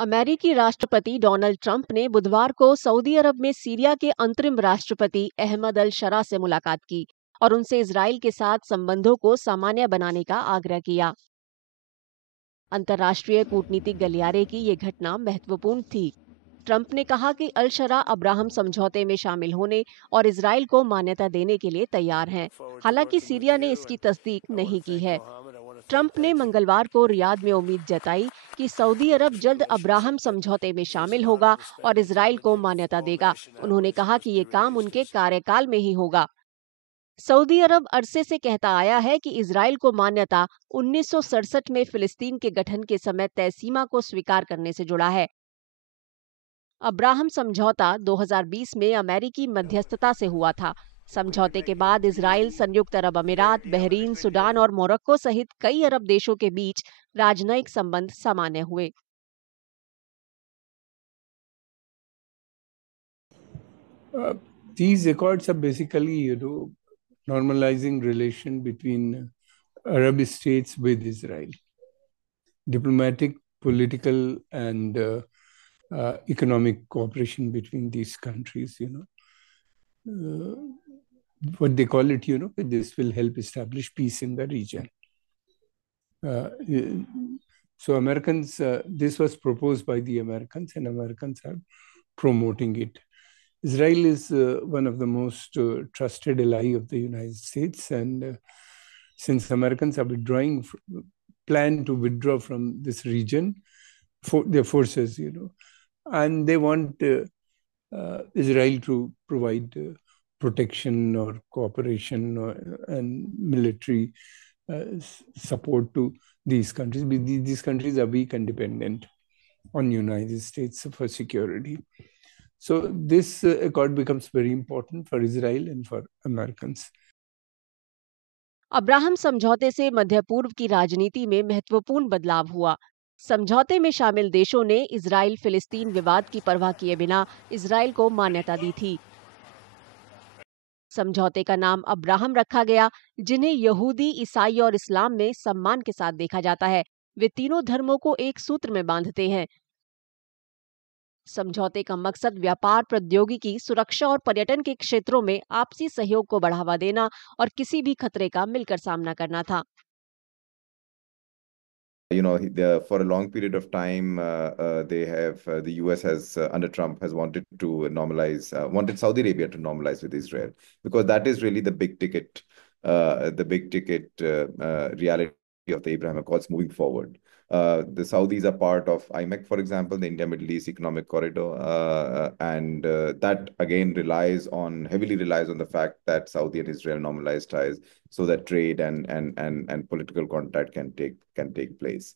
अमेरिकी राष्ट्रपति Donald Trump ने बुधवार को सऊदी अरब में सीरिया के अंतरिम राष्ट्रपति अहमद अल-शरा से मुलाकात की और उनसे इजराइल के साथ संबंधों को सामान्य बनाने का आग्रह किया। अंतर्राष्ट्रीय कूटनीतिक गलियारे की ये घटना महत्वपूर्ण थी। ट्रंप ने कहा कि अल-शरा अब्राहम समझौते में शामिल होने और इजराइल को मान्यता देने के लिए तैयार हैं। हालांकि सीरिया ने इसकी तस्दीक नहीं की है। ट्रंप ने मंगलवार को रियाद में उम्मीद जताई कि सऊदी अरब जल्द अब्राहम समझौते में शामिल होगा और इजराइल को मान्यता देगा। उन्होंने कहा कि ये काम उनके कार्यकाल में ही होगा। सऊदी अरब अरसे से कहता आया है कि इजराइल को मान्यता 1967 में फिलिस्तीन के गठन के समय तय सीमा को स्वीकार करने से जुड़ा है। अब्राहम समझौता 2020 में अमेरिकी मध्यस्थता से हुआ था। समझौते के बाद इजराइल, संयुक्त अरब अमीरात, बहरीन, सूडान और मोरक्को सहित कई अरब देशों के बीच राजनयिक संबंध सामान्य हुए। These accords are basically, normalizing relation between Arab states with Israel. Diplomatic, political, and economic cooperation between these countries, what they call it, this will help establish peace in the region. So Americans, this was proposed by the Americans, and Americans are promoting it. Israel is one of the most trusted ally of the United States, and since Americans are plan to withdraw from this region, for their forces, and they want Israel to provide protection or cooperation and military support to these countries. These countries are weak and dependent on United States for security. So this accord becomes very important for Israel and for Americans. Abraham समझौते से मध्य पूर्व की राजनीति में महत्वपूर्ण बदलाव हुआ। समझौते में शामिल देशों ने इजराइल फिलिस्तीन विवाद की परवाह किए बिना इजराइल को मान्यता दी थी। समझौते का नाम अब्राहम रखा गया, जिन्हें यहूदी, ईसाई और इस्लाम में सम्मान के साथ देखा जाता है। वे तीनों धर्मों को एक सूत्र में बांधते हैं। समझौते का मकसद व्यापार, प्रौद्योगिकी, सुरक्षा और पर्यटन के क्षेत्रों में आपसी सहयोग को बढ़ावा देना और किसी भी खतरे का मिलकर सामना करना था। For a long period of time, the US has, under Trump, has wanted to wanted Saudi Arabia to normalize with Israel, because that is really the big ticket reality of the Abraham Accords moving forward. The Saudis are part of IMEC, for example, the India-Middle East Economic Corridor, and that again heavily relies on the fact that Saudi and Israel normalize ties so that trade and political contact can take place.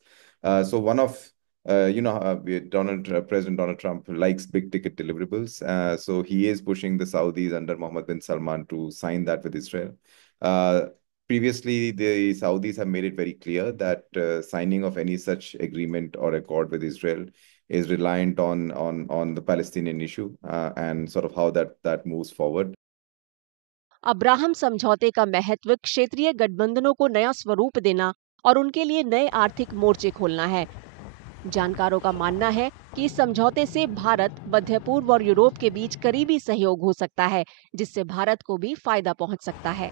So one of President Donald Trump likes big-ticket deliverables, so he is pushing the Saudis under Mohammed bin Salman to sign that with Israel. Previously, the Saudis have made it very clear that signing of any such agreement or accord with Israel is reliant on the Palestinian issue and sort of how that moves forward. Abraham समझौते का महत्व क्षेत्रीय गठबंधनों को नया स्वरूप देना और उनके लिए नए आर्थिक मोर्चे खोलना है। जानकारों का मानना है कि इस समझौते से भारत, मध्य पूर्व और यूरोप के बीच करीबी सहयोग हो सकता है, जिससे भारत को भी फायदा पहुंच सकता है।